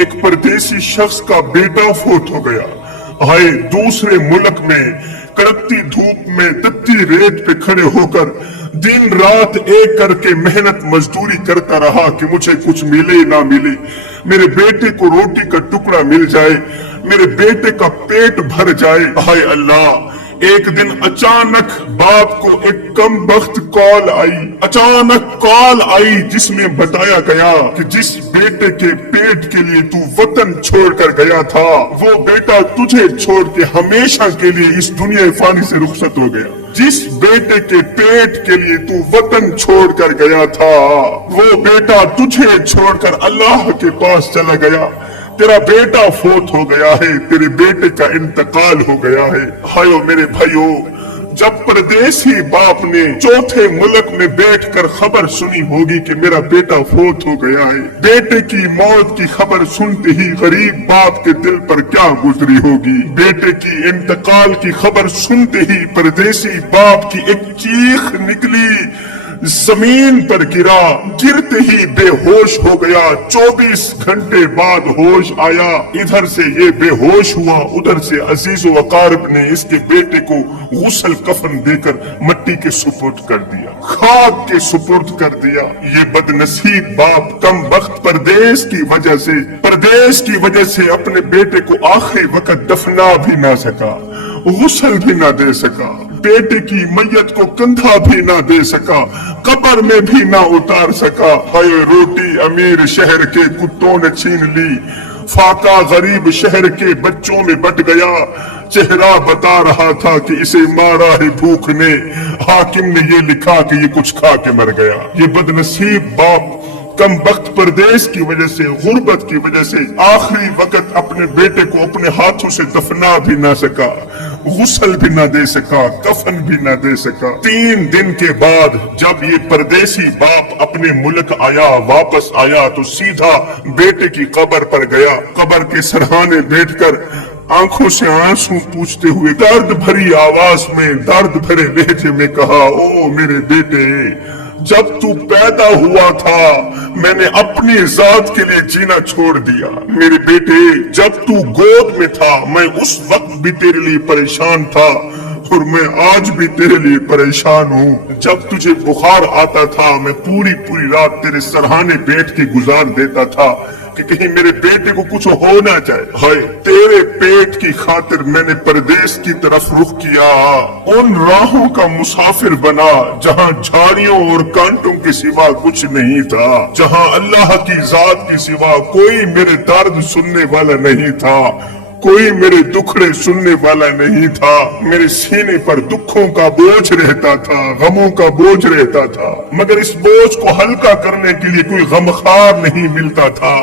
ایک پردیسی شخص کا بیٹا فوت ہو گیا. ہائے دوسرے ملک میں کڑکتی دھوپ میں تپتی ریت پہ کھڑے ہو کر دن رات ایک کر کے محنت مزدوری کرتا رہا کہ مجھے کچھ ملے نہ ملے, میرے بیٹے کو روٹی کا ٹکڑا مل جائے, میرے بیٹے کا پیٹ بھر جائے. ہائے اللہ, ایک دن اچانک باپ کو ایک کم بخت کال آئی, اچانک کال آئی جس میں بتایا گیا کہ جس بیٹے کے پیٹ کے لیے تو وطن چھوڑ کر گیا تھا وہ بیٹا تجھے چھوڑ کے ہمیشہ کے لیے اس دنیا فانی سے رخصت ہو گیا. جس بیٹے کے پیٹ کے لیے تو وطن چھوڑ کر گیا تھا وہ بیٹا تجھے چھوڑ کر اللہ کے پاس چلا گیا. تیرا بیٹا فوت ہو گیا ہے, تیرے بیٹے کا انتقال ہو گیا ہے. ہائے میرے بھائیو, جب پردیسی باپ نے چوتھے ملک میں بیٹھ کر خبر سنی ہوگی کہ میرا بیٹا فوت ہو گیا ہے, بیٹے کی موت کی خبر سنتے ہی غریب باپ کے دل پر کیا گزری ہوگی. بیٹے کی انتقال کی خبر سنتے ہی پردیسی باپ کی ایک چیخ نکلی, زمین پر گرا, گرتے ہی بے ہوش ہو گیا. 24 گھنٹے بعد ہوش آیا. ادھر سے یہ بے ہوش ہوا, ادھر سے عزیز و اقارب نے اس کے بیٹے کو غسل کفن دے کر مٹی کے سپرد کر دیا, خاک کے سپرد کر دیا. یہ بد نصیب باپ کم بخت پردیس کی وجہ سے اپنے بیٹے کو آخری وقت دفنا بھی نہ سکا, غسل بھی نہ دے سکا, بیٹے کی میت کو کندھا بھی نہ دے سکا, قبر میں بھی نہ اتار سکا. ہائے روٹی امیر شہر کے کتوں نے چھین لی, فاقہ غریب شہر کے بچوں میں بٹ گیا. چہرہ بتا رہا تھا کہ اسے مارا ہے بھوک نے, حاکم نے یہ لکھا کہ یہ کچھ کھا کے مر گیا. یہ بد نصیب باپ کم بخت پردیس کی وجہ سے, غربت کی وجہ سے آخری وقت اپنے بیٹے کو اپنے ہاتھوں سے دفنا بھی نہ سکا, غسل بھی نہ دے سکا, کفن بھی نہ دے سکا. 3 دن کے بعد جب یہ پردیسی باپ اپنے ملک آیا, واپس آیا تو سیدھا بیٹے کی قبر پر گیا. قبر کے سرہانے بیٹھ کر آنکھوں سے آنسو پوچھتے ہوئے درد بھری آواز میں, درد بھرے لہجے میں کہا, او میرے بیٹے, جب تو پیدا ہوا تھا میں نے اپنی ذات کے لیے جینا چھوڑ دیا. میرے بیٹے, جب تو گود میں تھا میں اس وقت بھی تیرے لیے پریشان تھا اور میں آج بھی تیرے لیے پریشان ہوں. جب تجھے بخار آتا تھا میں پوری رات تیرے سرہانے بیٹھ کے گزار دیتا تھا کہ کہیں میرے بیٹے کو کچھ ہو نہ جائے. ہائے تیرے پیٹ کی خاطر میں نے پردیس کی طرف رخ کیا, ان راہوں کا مسافر بنا جہاں جھاڑیوں اور کانٹوں کے سوا کچھ نہیں تھا, جہاں اللہ کی ذات کے سوا کوئی میرے درد سننے والا نہیں تھا, کوئی میرے دکھڑے سننے والا نہیں تھا. میرے سینے پر دکھوں کا بوجھ رہتا تھا, غموں کا بوجھ رہتا تھا, مگر اس بوجھ کو ہلکا کرنے کے لیے کوئی غمخوار نہیں ملتا تھا.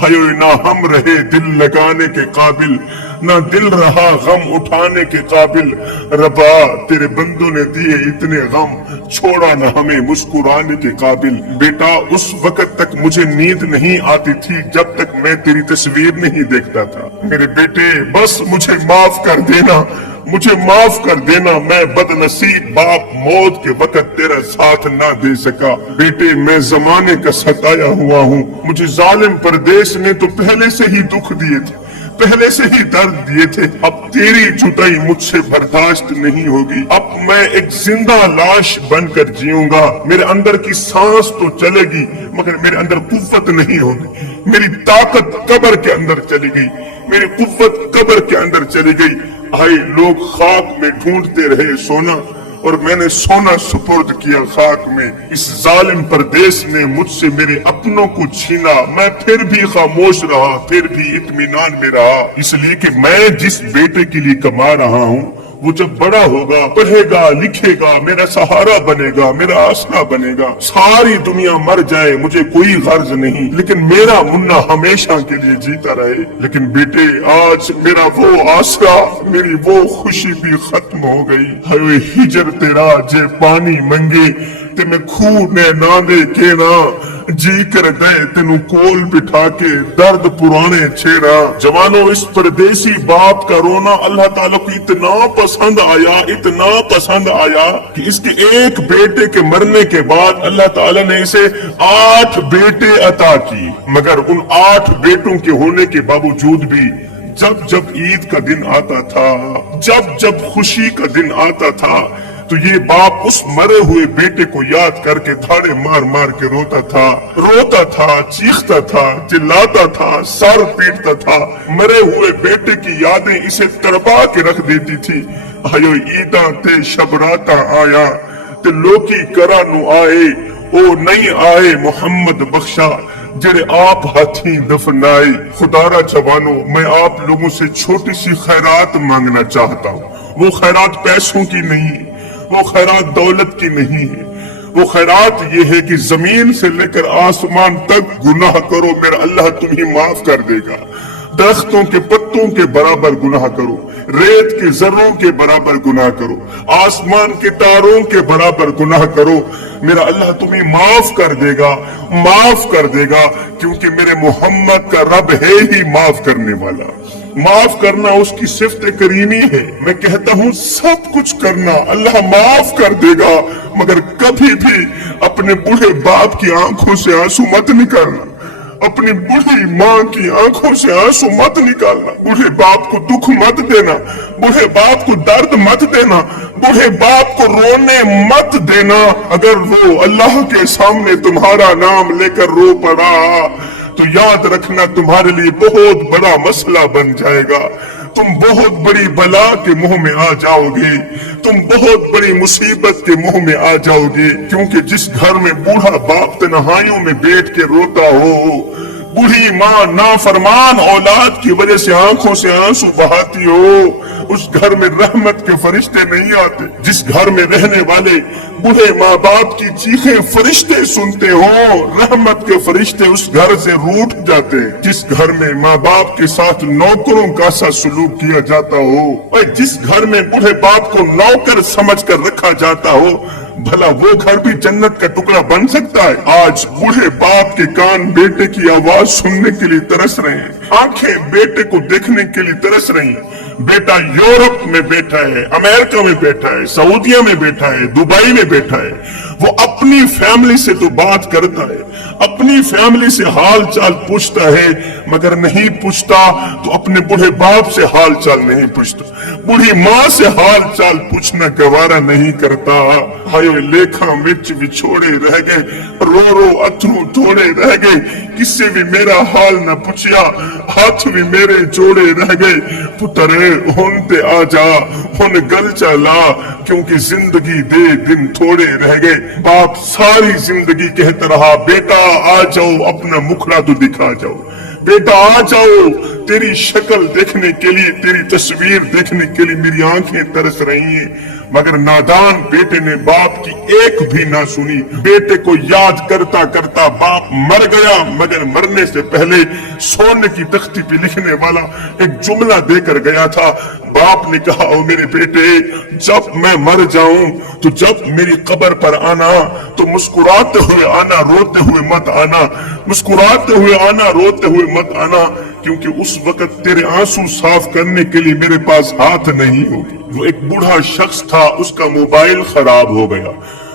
آئیو نہ ہم رہے دل لگانے کے قابل, نہ دل رہا غم اٹھانے کے قابل. ربا تیرے بندوں نے دیے اتنے غم, چھوڑا نہ ہمیں مسکرانے کے قابل. بیٹا اس وقت تک مجھے نیند نہیں آتی تھی جب تک میں تیری تصویر نہیں دیکھتا تھا. میرے بیٹے بس مجھے معاف کر دینا, مجھے معاف کر دینا. میں بد نصیب باپ موت کے وقت تیرا ساتھ نہ دے سکا. بیٹے میں زمانے کا ستایا ہوا ہوں, مجھے ظالم پردیس نے تو پہلے سے ہی دکھ دیے تھے, پہلے سے ہی درد دیے تھے. اب تیری جدائی مجھ سے برداشت نہیں ہوگی. اب میں ایک زندہ لاش بن کر جیوں گا. میرے اندر کی سانس تو چلے گی مگر میرے اندر قوت نہیں ہوگی. میری طاقت قبر کے اندر چلی گئی, میری قوت قبر کے اندر چلی گئی. آئے لوگ خاک میں ڈھونڈتے رہے سونا, اور میں نے سونا سپرد کیا خاک میں. اس ظالم پردیس نے مجھ سے میرے اپنوں کو چھینا. میں پھر بھی خاموش رہا, پھر بھی اطمینان میں رہا, اس لیے کہ میں جس بیٹے کے لیے کما رہا ہوں وہ جب بڑا ہوگا, پڑھے گا, لکھے گا, میرا سہارا بنے گا, میرا آسرا بنے گا. ساری دنیا مر جائے مجھے کوئی غرض نہیں, لیکن میرا منا ہمیشہ کے لیے جیتا رہے. لیکن بیٹے آج میرا وہ آسرا, میری وہ خوشی بھی ختم ہو گئی. ہائے ہجر تیرا جے پانی منگے تے میں کھو نے ناندے کے نا, जी कर दे तेनू कोल बिठा के दर्द पुराने छेड़ा। जवानों, इस परदेसी बाप का रोना अल्लाह ताला को इतना पसंद आया, इतना पसंद आया कि इसके एक बेटे के मरने के बाद अल्लाह ताला ने इसे 8 बेटे अता की। मगर उन 8 बेटों के होने के बावजूद भी जब जब ईद का दिन आता था, जब जब खुशी का दिन आता था, तो ये बाप उस मरे हुए बेटे को याद करके धाड़े मार मार के रोता था, चीखता था, चिल्लाता था, सर पीटता था। मरे हुए बेटे की यादें इसे तड़पा के रख देती थी। आयो ईदा ते शबराता आया ते लोकी करा नु आए, ओ नहीं आए मोहम्मद बख्शा जेड़े आप हाथी दफनाए। खुदारा जवानों, मैं आप लोगों से छोटी सी खैरात मांगना चाहता हूँ। वो खैरात पैसों की नहीं, वो खैरात दौलत की नहीं है। वो खैरात ये है कि जमीन से लेकर आसमान तक गुनाह करो, मेरा अल्लाह तुम्हें माफ कर देगा। दरख्तों के पत्तों के बराबर गुनाह करो, रेत के जर्रों के बराबर गुनाह करो, आसमान के तारों के बराबर गुनाह करो, मेरा अल्लाह तुम्हें माफ कर देगा, माफ कर देगा, क्योंकि मेरे मोहम्मद का रब है ही माफ करने वाला। माफ करना उसकी सिफ्त करीमी है। मैं कहता हूँ सब कुछ करना, अल्लाह माफ कर देगा, मगर कभी भी अपने बूढ़े बाप की आंखों से आंसू मत निकालना, अपनी बूढ़ी माँ की आंखों से आंसू मत निकालना, बूढ़े बाप को दुख मत देना, बूढ़े बाप को दर्द मत देना, बूढ़े बाप को रोने मत देना। अगर वो अल्लाह के सामने तुम्हारा नाम लेकर रो पड़ा तो याद रखना तुम्हारे लिए बहुत बड़ा मसला बन जाएगा। तुम बहुत बड़ी बला के मुंह में आ जाओगे, तुम बहुत बड़ी मुसीबत के मुंह में आ जाओगे, क्योंकि जिस घर में बूढ़ा बाप तन्हाइयों में बैठ के रोता हो, बूढ़ी माँ नाफरमान औलाद की वजह से आंखों से आंसू बहाती हो, उस घर में रहमत के फरिश्ते नहीं आते। जिस घर में रहने वाले बूढ़े माँ बाप की चीखें फरिश्ते सुनते हो, रहमत के फरिश्ते उस घर से रूठ जाते हैं। जिस घर में माँ बाप के साथ नौकरों का सा सलूक किया जाता हो, और जिस घर में बूढ़े बाप को नौकर समझकर रखा जाता हो, भला वो घर भी जन्नत का टुकड़ा बन सकता है? आज बूढ़े बाप के कान बेटे की आवाज सुनने के लिए तरस रहे हैं, आंखें बेटे को देखने के लिए तरस रही हैं। बेटा यूरोप में बैठा है, अमेरिका में बैठा है, सऊदिया में बैठा है, दुबई में बैठा है, वो अपनी फैमिली से तो बात करता है, अपनी फैमिली से हाल चाल पूछता है, मगर नहीं पूछता तो अपने बूढ़े बाप से हाल चाल नहीं पूछता, बूढ़ी माँ से हाल चाल पूछना गवारा नहीं करता। हायो लेखा विच विछोड़े रह गए, रो रो अथरू थोड़े रह गए, किससे भी मेरा हाल न पूछिया, हाथ भी मेरे जोड़े रह गए। पुत्रे हुन ते आ जा, हुन गल चला, क्योंकि जिंदगी दे दिन थोड़े रह गए। बाप सारी जिंदगी कहता रहा, बेटा आ जाओ, अपना मुखड़ा तो दिखा जाओ, बेटा आ जाओ, तेरी शक्ल देखने के लिए, तेरी तस्वीर देखने के लिए मेरी आंखें तरस रही हैं। मगर नादान बेटे ने बाप की एक भी ना सुनी। बेटे को याद करता करता बाप मर गया, मगर मरने से पहले सोने की तख्ती पे लिखने वाला एक जुमला देकर गया था। बाप ने कहा, ओ मेरे बेटे, जब मैं मर जाऊं तो जब मेरी कब्र पर आना तो मुस्कुराते हुए आना, रोते हुए मत आना, मुस्कुराते हुए आना, रोते हुए मत आना, क्योंकि उस वक्त तेरे आंसू साफ करने के लिए मेरे पास हाथ नहीं होगी। वो एक बूढ़ा शख्स था, उसका मोबाइल खराब हो गया।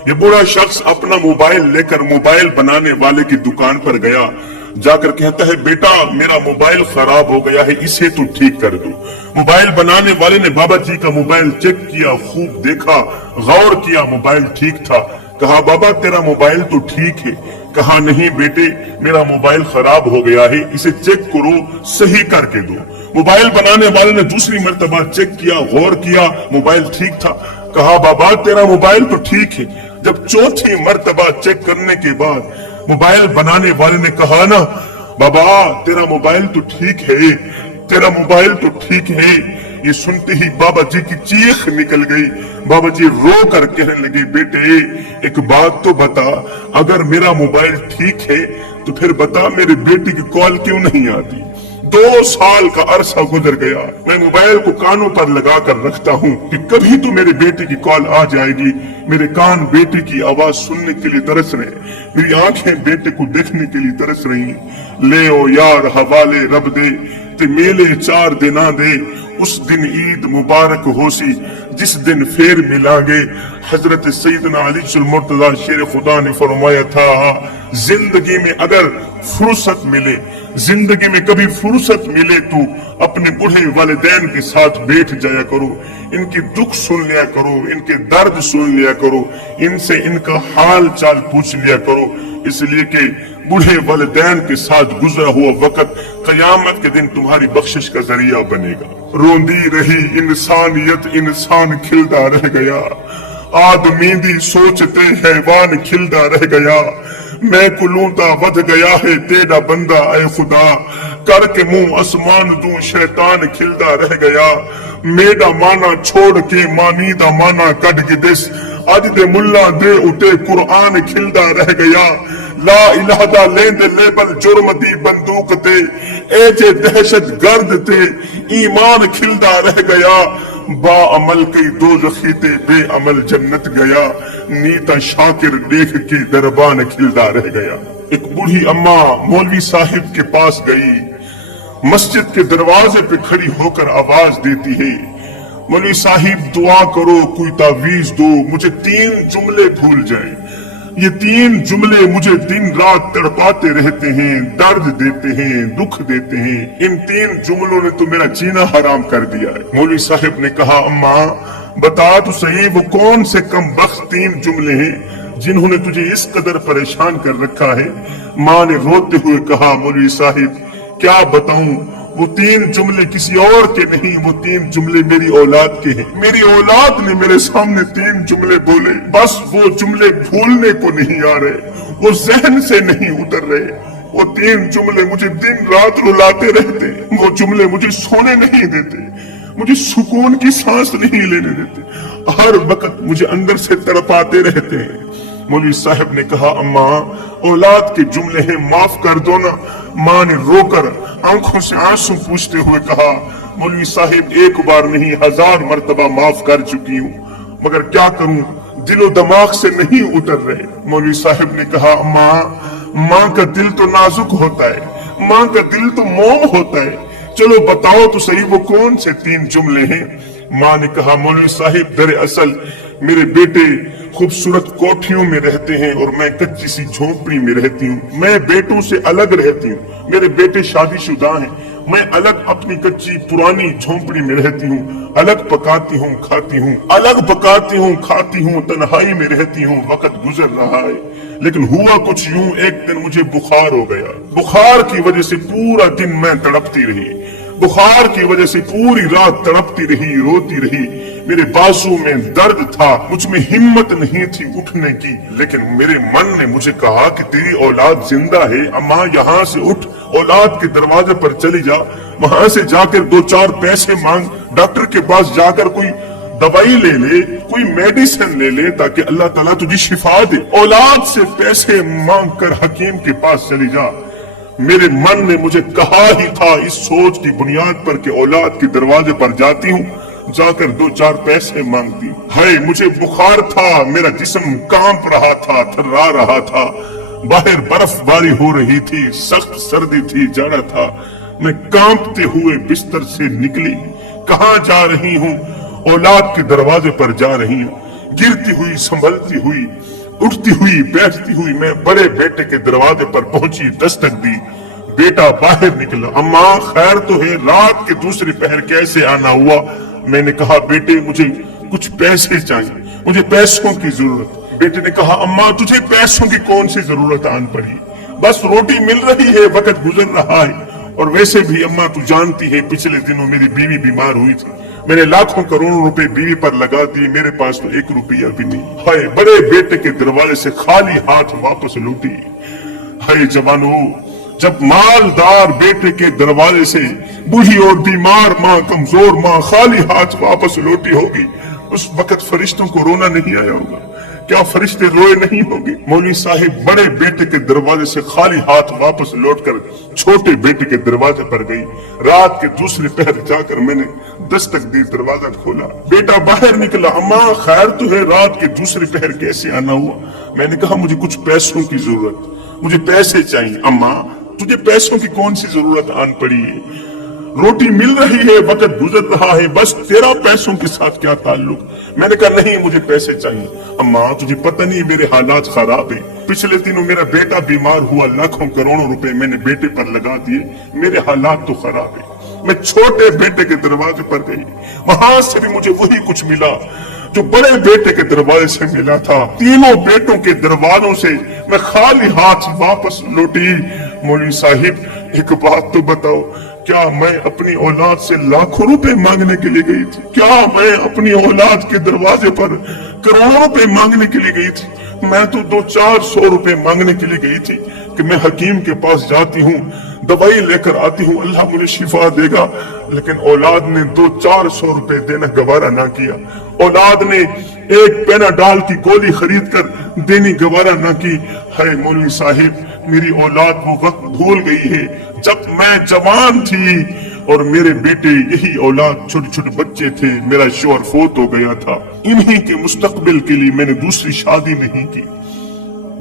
ये बूढ़ा शख्स अपना मोबाइल लेकर मोबाइल बनाने वाले की दुकान पर गया, जाकर कहता है, बेटा मेरा मोबाइल खराब हो गया है, इसे तो ठीक कर दो। मोबाइल बनाने वाले ने बाबा जी का मोबाइल चेक किया, खूब देखा, गौर किया, मोबाइल ठीक था। कहा, बाबा तेरा मोबाइल तो ठीक है। कहा, नहीं बेटे, मेरा मोबाइल खराब हो गया है, इसे चेक करो, सही करके दो। मोबाइल बनाने वाले ने दूसरी मर्तबा चेक किया, गौर किया, मोबाइल ठीक था। कहा, बाबा तेरा मोबाइल तो ठीक है। जब चौथी मर्तबा चेक करने के बाद मोबाइल बनाने वाले ने कहा ना, बाबा तेरा मोबाइल तो ठीक है, तेरा मोबाइल तो ठीक है। ये सुनते ही बाबा जी की चीख निकल गई। बाबा जी रो कर कहने लगे, बेटे एक बात तो बता, अगर मेरा मोबाइल ठीक है तो फिर बता मेरे बेटे की कॉल क्यों नहीं आती? 2 साल का अरसा गुजर गया। मैं मोबाइल को कानों पर लगा कर रखता हूँ कि कभी तो मेरे बेटे की कॉल आ जाएगी। मेरे कान बेटे की आवाज सुनने के लिए तरस रहे, मेरी आंखें बेटे को देखने के लिए तरस रही। ले ओ यार हवाले रब दे ते मेले 4 दिना दे, उस दिन ईद मुबारक होसी जिस दिन फिर मिलांगे। हजरत सैयदना अली मुर्तजा शेर खुदा ने फरमाया था, जिंदगी में अगर फुर्सत मिले, जिंदगी में कभी फुर्सत मिले तो अपने बूढ़े वालिदैन के साथ बैठ जाया करो, इनके दुख सुन लिया करो, इनके दर्द सुन लिया करो, इनसे इनका हाल चाल पूछ लिया करो, इसलिए कि बूढ़े वालिदैन के साथ गुजरा हुआ वक्त कयामत के दिन तुम्हारी बख्शिश का जरिया बनेगा। रोंदी रही इंसानियत, इंसान खिलता रह गया, आदमी दी सोचते हैवान खिलता रह गया। मैं कुलूता वध गया है तेरा बंदा ऐ खुदा, करके मुंह आसमान दूं शैतान खिलता रह गया। मेरा माना छोड़ के मानी दा माना कट के दिस, अज दे मुल्ला दे उते कुरान खिलता रह गया। ला इलाहा दा लेंदे लेबल जुर्म दी बंदूक ते, ए जे दहशत गर्द ते ईमान खिलता रह गया। बा अमल कई दोज़खी ते बेअमल जन्नत गया, नीता शाकिर देख के दरबान खिलता रह गया। एक बूढ़ी अम्मा मौलवी साहिब के पास गई, मस्जिद के दरवाजे पे खड़ी होकर आवाज देती है, मौलवी साहिब दुआ करो, कोई तावीज दो, मुझे 3 जुमले भूल जाए। ये 3 जुमले मुझे दिन रात तड़पाते रहते हैं, दर्द देते हैं, दुख देते हैं। इन 3 जुमलों ने तो मेरा जीना हराम कर दिया है। मौलवी साहिब ने कहा, अम्मा बता तो सही वो कौन से कमबख्त 3 जुमले हैं जिन्होंने तुझे इस कदर परेशान कर रखा है। माँ ने रोते हुए कहा, मौलवी साहिब क्या बताऊं, वो 3 जुमले किसी और के नहीं, वो 3 जुमले मेरी औलाद के हैं। मेरी औलाद ने मेरे सामने 3 जुमले बोले, बस वो जुमले भूलने को नहीं आ रहे, वो जहन से नहीं उतर रहे। वो 3 जुमले मुझे दिन रात रुलाते रहते, वो जुमले मुझे सोने नहीं देते, मुझे सुकून की सांस नहीं लेने देते, हर वक्त मुझे अंदर से तड़पाते रहते हैं। मौलवी साहब ने कहा, अम्मा औलाद के जुमले हैं, माफ कर दो ना। माँ ने रोकर आंखों से आंसू पूछते हुए कहा, मौलवी साहिब 1 बार नहीं 1000 मर्तबा माफ कर चुकी हूँ, मगर क्या करूँ दिलो दिमाग से नहीं उतर रहे। मौलवी साहिब ने कहा, माँ का दिल तो नाजुक होता है, माँ का दिल तो मोम होता है, चलो बताओ तो सही वो कौन से 3 जुमले हैं। माँ ने कहा, मौलवी साहिब दरअसल मेरे बेटे खूबसूरत कोठियों में रहते हैं और मैं कच्ची सी झोपड़ी में रहती हूँ। मैं बेटों से अलग रहती हूँ, मेरे बेटे शादीशुदा हैं, मैं अलग अपनी कच्ची पुरानी झोपड़ी में रहती हूँ, अलग पकाती हूँ खाती हूँ, अलग पकाती हूँ खाती हूँ, तन्हाई में रहती हूँ, वक्त गुजर रहा है। लेकिन हुआ कुछ यूं, एक दिन मुझे बुखार हो गया, बुखार की वजह से पूरा दिन मैं तड़पती रही, बुखार की वजह से पूरी रात तड़पती रही, रोती रही। मेरे बाजू में दर्द था, मुझ में हिम्मत नहीं थी उठने की, लेकिन मेरे मन ने मुझे कहा कि तेरी औलाद जिंदा है, अम्मा यहाँ से उठ, औलाद के दरवाजे पर चली जा, वहां से जाकर 2-4 पैसे मांग, डॉक्टर के पास जाकर कोई दवाई ले ले, कोई मेडिसिन ले ले, ताकि अल्लाह ताला तुझे शिफा दे। औलाद से पैसे मांग कर हकीम के पास चली जा। मेरे मन ने मुझे कहा ही था इस सोच की बुनियाद पर कि औलाद के दरवाजे पर जाती हूँ, जाकर 2-4 पैसे मांगती हूँ। हाय मुझे बुखार था, मेरा जिस्म कांप रहा था, थर्रा रहा था, बाहर बर्फबारी हो रही थी, सख्त सर्दी थी, जाड़ा था। मैं कांपते हुए बिस्तर से निकली। कहाँ जा रही हूँ? औलाद के दरवाजे पर जा रही हूँ। गिरती हुई, संभलती हुई, उठती हुई, बैठती हुई मैं बड़े बेटे के दरवाजे पर पहुंची, दस्तक दी। बेटा बाहर निकला। अम्मा खैर तो है, रात के दूसरे पहर कैसे आना हुआ? मैंने कहा बेटे मुझे कुछ पैसे चाहिए, मुझे पैसों की जरूरत। बेटे ने कहा अम्मा तुझे पैसों की कौन सी जरूरत आन पड़ी, बस रोटी मिल रही है, वक्त गुजर रहा है। और वैसे भी अम्मा तू जानती है पिछले दिनों मेरी बीवी बीमार हुई थी, मैंने लाखों करोड़ों रुपए बीवी पर लगा दिए, मेरे पास तो 1 रुपया भी नहीं। हाय बड़े बेटे के दरवाजे से खाली हाथ वापस लौटी। हाय जवानों, जब मालदार बेटे के दरवाजे से बूढ़ी और बीमार माँ, कमजोर माँ खाली हाथ वापस लौटी होगी, उस वक्त फरिश्तों को रोना नहीं आया होगा, क्या फरिश्ते रोए नहीं होंगे। मौलवी साहिब बड़े बेटे के दरवाजे से खाली हाथ वापस लौटकर छोटे बेटे के दरवाजे पर गई। रात के दूसरे पहर जाकर मैंने दस्तक दी, दरवाजा खोला, बेटा बाहर निकला। अम्मा खैर तो है, रात के दूसरे पहर कैसे आना हुआ? मैंने कहा मुझे कुछ पैसों की जरूरत, मुझे पैसे चाहिए। अम्मा तुझे पैसों की कौन सी जरूरत आन पड़ी है? रोटी मिल रही है, वक्त गुजर रहा है, बस तेरा पैसों के साथ क्या ताल्लुक? मैंने कहा नहीं मुझे पैसे चाहिए। अम्मा तुझे पता नहीं मेरे हालात खराब है, पिछले दिनों मेरा बेटा बीमार हुआ, लाखों करोड़ों रुपए मैंने बेटे पर लगा दिए, मेरे हालात तो खराब है। मैं छोटे बेटे के दरवाजे पर गई, वहां से भी मुझे वही कुछ मिला जो बड़े बेटे के दरवाजे से मिला था। तीनों बेटों के दरवाजों से मैं खाली हाथ वापस लौटी। मौलवी साहिब एक बात तो बताओ, क्या मैं अपनी औलाद से लाखों रुपए मांगने के लिए गई थी? क्या मैं अपनी औलाद के दरवाजे पर करोड़ों रुपए मांगने के लिए गई थी? मैं तो 200-400 रुपए मांगने के लिए गई थी कि मैं हकीम के पास जाती हूँ, दवाई लेकर आती हूँ, अल्लाह मुझे शिफा देगा। लेकिन औलाद ने 200-400 रुपए देना गवारा ना किया। औलाद ने एक पेनाडाल की गोली खरीद कर देनी गवारा ना की। है मौलवी साहिब मेरी औलाद वो वक्त भूल गई है जब मैं जवान थी और मेरे बेटे यही औलाद छोटे छोटे बच्चे थे, मेरा शौहर फोत हो गया था। इन्हीं के मुस्तकबिल के लिए मैंने दूसरी शादी नहीं की।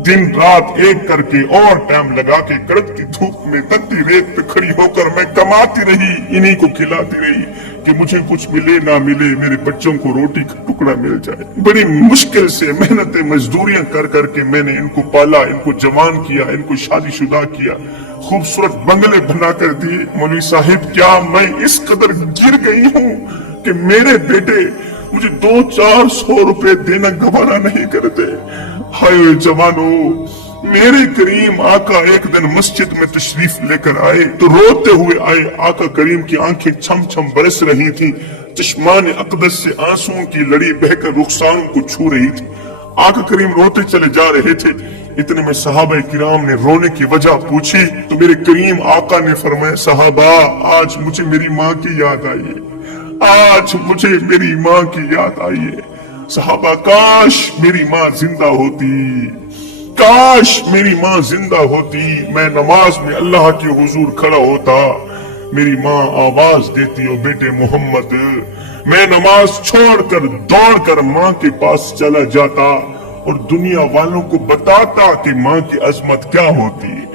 दिन रात एक करके और टाइम लगा के कड़कती धूप में तत्ती रेत पे खड़ी होकर मैं कमाती रही, इन्हीं को खिलाती रही कि मुझे कुछ मिले ना मिले मेरे बच्चों को रोटी का टुकड़ा मिल जाए। बड़ी मुश्किल से मेहनतें मजदूरियां कर करके मैंने इनको पाला, इनको जवान किया, इनको शादीशुदा किया, खूबसूरत बंगले बना कर दिए। मौलवी साहिब क्या मैं इस कदर गिर गई हूँ कि मेरे बेटे मुझे 200-400 रुपए देना गवारा नहीं करते? हाय जवानो, मेरे करीम आका एक दिन मस्जिद में तशरीफ लेकर आए तो रोते हुए आए। आका करीम की आंखें छम छम बरस रही थी, चश्मान अक़दस से आंसुओं की लड़ी बहकर रुखसारों को छू रही थी। आका करीम रोते चले जा रहे थे। इतने में सहाबा किराम ने रोने की वजह पूछी तो मेरे करीम आका ने फरमाया, सहाबा आज मुझे मेरी माँ की याद आई है, आज मुझे मेरी माँ की याद आई है। सहाबा काश मेरी माँ जिंदा होती, काश मेरी माँ जिंदा होती, मैं नमाज में अल्लाह के हुजूर खड़ा होता, मेरी माँ आवाज देती हो बेटे मोहम्मद, मैं नमाज छोड़कर दौड़कर माँ के पास चला जाता और दुनिया वालों को बताता कि माँ की अजमत क्या होती है।